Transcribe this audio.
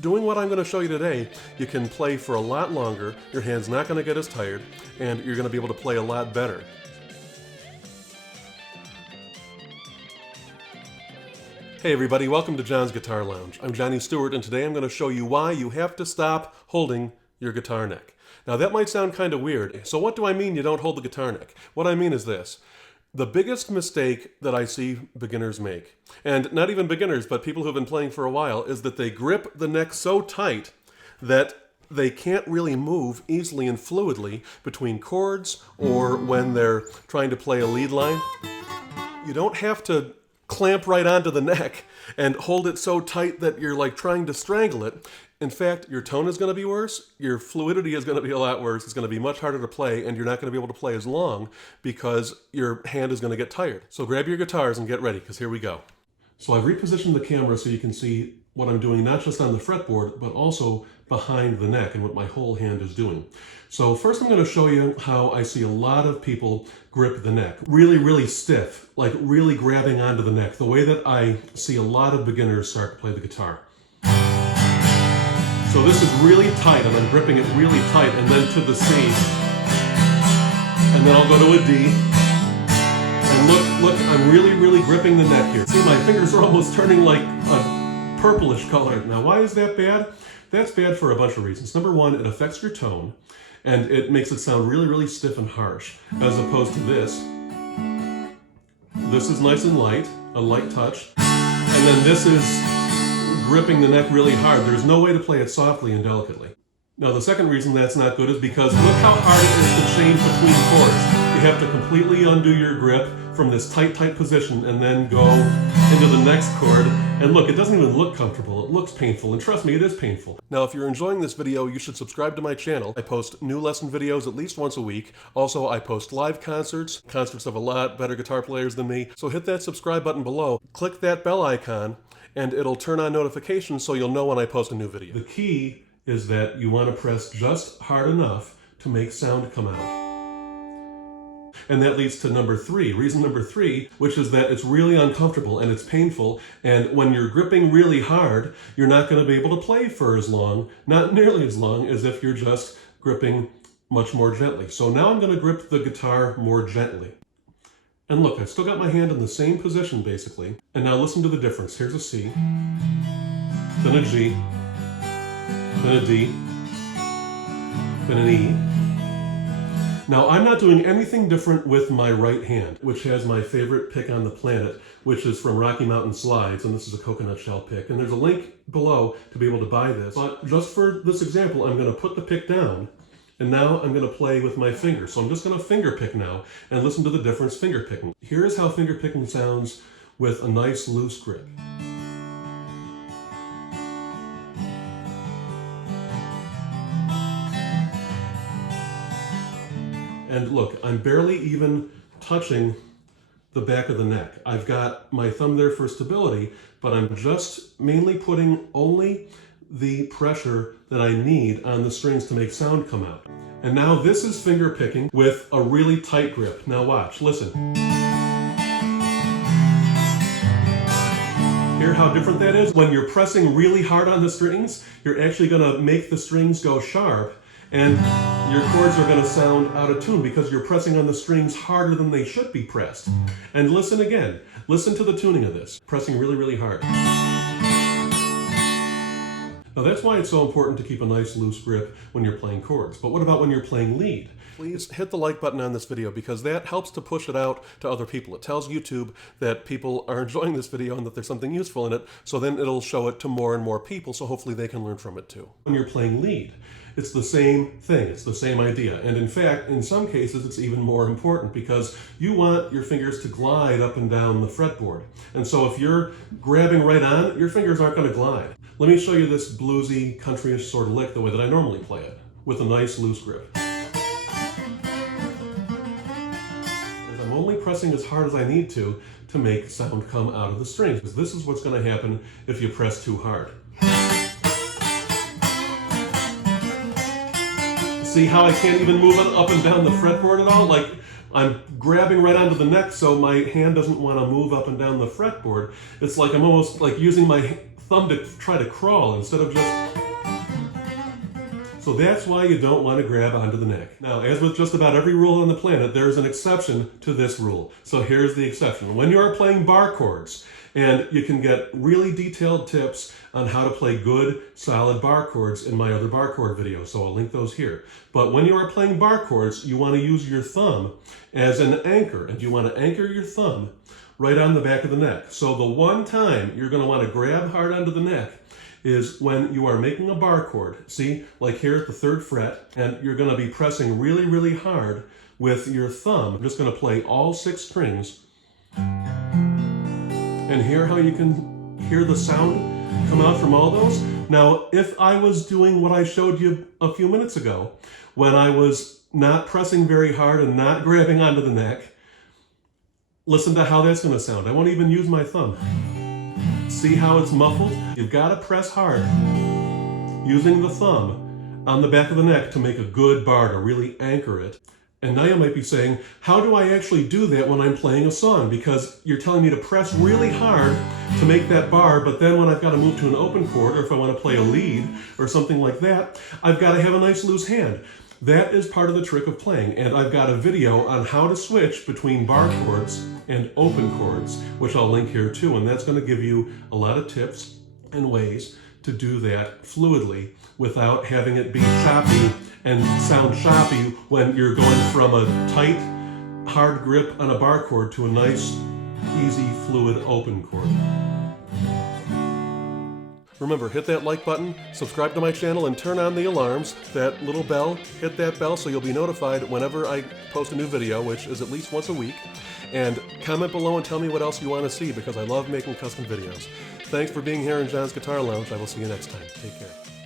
Doing what I'm going to show you today, you can play for a lot longer, your hand's not going to get as tired, and you're going to be able to play a lot better. Hey everybody, welcome to John's Guitar Lounge. I'm Johnny Stewart, and today I'm going to show you why you have to stop holding your guitar neck. Now that might sound kind of weird. So what do I mean you don't hold the guitar neck? What I mean is this. The biggest mistake that I see beginners make, and not even beginners, but people who've been playing for a while, is that they grip the neck so tight that they can't really move easily and fluidly between chords or when they're trying to play a lead line. You don't have to clamp right onto the neck and hold it so tight that you're like trying to strangle it. In fact, your tone is going to be worse, your fluidity is going to be a lot worse, it's going to be much harder to play, and you're not going to be able to play as long because your hand is going to get tired. So grab your guitars and get ready, because here we go. So I've repositioned the camera so you can see what I'm doing, not just on the fretboard, but also behind the neck and what my whole hand is doing. So first I'm going to show you how I see a lot of people grip the neck. Really, really stiff, like really grabbing onto the neck, the way that I see a lot of beginners start to play the guitar. So this is really tight, and I'm gripping it really tight, and then to the C. And then I'll go to a D. And look, I'm really, really gripping the neck here. See, my fingers are almost turning like a purplish color. Now, why is that bad? That's bad for a bunch of reasons. Number one, it affects your tone, and it makes it sound really, really stiff and harsh, as opposed to this. This is nice and light, a light touch. And then this is gripping the neck really hard. There's no way to play it softly and delicately. Now the second reason that's not good is because look how hard it is to change between chords. You have to completely undo your grip from this tight position and then go into the next chord. And look, it doesn't even look comfortable. It looks painful, and trust me, it is painful. Now if you're enjoying this video, you should subscribe to my channel. I post new lesson videos at least once a week. Also, I post live concerts of a lot better guitar players than me. So hit that subscribe button below, click that bell icon, and it'll turn on notifications so you'll know when I post a new video. The key is that you want to press just hard enough to make sound come out. And that leads to reason number three, which is that it's really uncomfortable and it's painful, and when you're gripping really hard, you're not going to be able to play for as long, not nearly as long as if you're just gripping much more gently. So now I'm going to grip the guitar more gently. And look, I've still got my hand in the same position, basically. And now listen to the difference. Here's a C, then a G, then a D, then an E. Now, I'm not doing anything different with my right hand, which has my favorite pick on the planet, which is from Rocky Mountain Slides, and this is a coconut shell pick. And there's a link below to be able to buy this. But just for this example, I'm going to put the pick down, and now I'm going to play with my fingers. So I'm just going to finger pick now and listen to the difference finger picking. Here is how finger picking sounds with a nice loose grip. And look, I'm barely even touching the back of the neck. I've got my thumb there for stability, but I'm just mainly putting only the pressure that I need on the strings to make sound come out. And now this is finger picking with a really tight grip. Now watch, listen. Hear how different that is? When you're pressing really hard on the strings, you're actually gonna make the strings go sharp, and your chords are gonna sound out of tune because you're pressing on the strings harder than they should be pressed. And listen again. Listen to the tuning of this. Pressing really, really hard. Now that's why it's so important to keep a nice loose grip when you're playing chords. But what about when you're playing lead? Please hit the like button on this video, because that helps to push it out to other people. It tells YouTube that people are enjoying this video and that there's something useful in it, so then it'll show it to more and more people, so hopefully they can learn from it too. When you're playing lead, it's the same thing, it's the same idea. And in fact, in some cases, it's even more important because you want your fingers to glide up and down the fretboard. And so if you're grabbing right on, your fingers aren't going to glide. Let me show you this bluesy, countryish sort of lick the way that I normally play it, with a nice loose grip. I'm only pressing as hard as I need to make sound come out of the strings, because this is what's going to happen if you press too hard. See how I can't even move it up and down the fretboard at all? Like, I'm grabbing right onto the neck so my hand doesn't want to move up and down the fretboard. It's like I'm almost like using my thumb to try to crawl instead of just... So that's why you don't want to grab onto the neck. Now, as with just about every rule on the planet, there's an exception to this rule. So here's the exception. When you are playing bar chords, and you can get really detailed tips on how to play good, solid bar chords in my other bar chord videos, so I'll link those here. But when you are playing bar chords, you want to use your thumb as an anchor, and you want to anchor your thumb right on the back of the neck. So the one time you're going to want to grab hard onto the neck is when you are making a bar chord. See, like here at the 3rd fret, and you're going to be pressing really, really hard with your thumb. I'm just going to play all 6 strings. And hear how you can hear the sound come out from all those? Now, if I was doing what I showed you a few minutes ago, when I was not pressing very hard and not grabbing onto the neck, listen to how that's going to sound. I won't even use my thumb. See how it's muffled? You've got to press hard using the thumb on the back of the neck to make a good bar, to really anchor it. And now you might be saying, how do I actually do that when I'm playing a song? Because you're telling me to press really hard to make that bar, but then when I've got to move to an open chord, or if I want to play a lead or something like that, I've got to have a nice loose hand. That is part of the trick of playing, and I've got a video on how to switch between bar chords and open chords, which I'll link here too, and that's going to give you a lot of tips and ways to do that fluidly without having it be choppy and sound choppy when you're going from a tight, hard grip on a bar chord to a nice, easy, fluid open chord. Remember, hit that like button, subscribe to my channel, and turn on the alarms, that little bell. Hit that bell so you'll be notified whenever I post a new video, which is at least once a week. And comment below and tell me what else you want to see, because I love making custom videos. Thanks for being here in John's Guitar Lounge. I will see you next time. Take care.